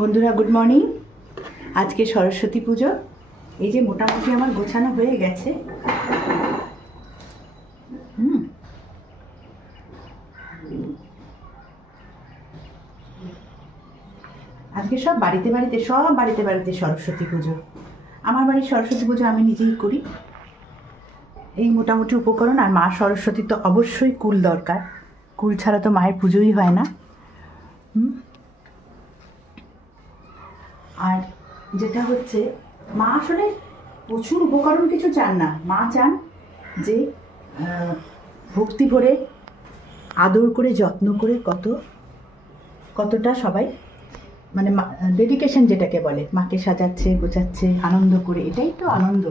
বন্ধুরা good morning. আজকে সরস্বতী পুজো। এই যে মোটামুটি আমার গোছানো হয়ে গেছে। আজকে সব বাড়িতে বাড়িতে সরস্বতী পুজো। আমার বাড়ির সরস্বতী পুজো আমি নিজেই করি। এই মোটামুটি উপকরণ। আর মা সরস্বতী তো অবশ্যই কুল দরকার, কুল ছাড়া তো মায়ের পুজোই হয় না। আর যেটা হচ্ছে, মা আসলে প্রচুর উপকরণ কিছু চান না। মা চান যে ভক্তি ভরে আদর করে যত্ন করে কতটা সবাই মানে ডেডিকেশন যেটাকে বলে, মাকে সাজাচ্ছে গোছাচ্ছে আনন্দ করে, এটাই তো আনন্দ।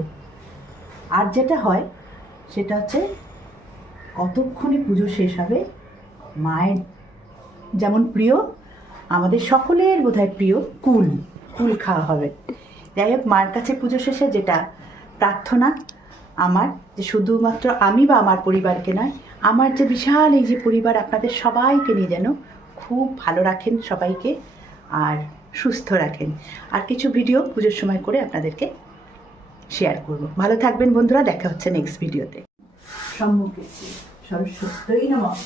আর যেটা হয় সেটা হচ্ছে কতক্ষণে পুজো শেষ হবে। মায়ের যেমন প্রিয়, আমাদের সকলের বোধহয় প্রিয় কুল খাওয়া হবে। যাই হোক, মার কাছে পুজো শেষে যেটা প্রার্থনা আমার, যে শুধুমাত্র আমি বা আমার পরিবারকে নয়, আমার যে বিশাল এই যে পরিবার, আপনাদের সবাইকে নিয়ে যেন খুব ভালো রাখেন, সবাইকে আর সুস্থ রাখেন। আর কিছু ভিডিও পুজোর সময় করে আপনাদেরকে শেয়ার করব। ভালো থাকবেন বন্ধুরা, দেখা হচ্ছে নেক্সট ভিডিওতে। সম্মুখে সরস্বতী নমঃ।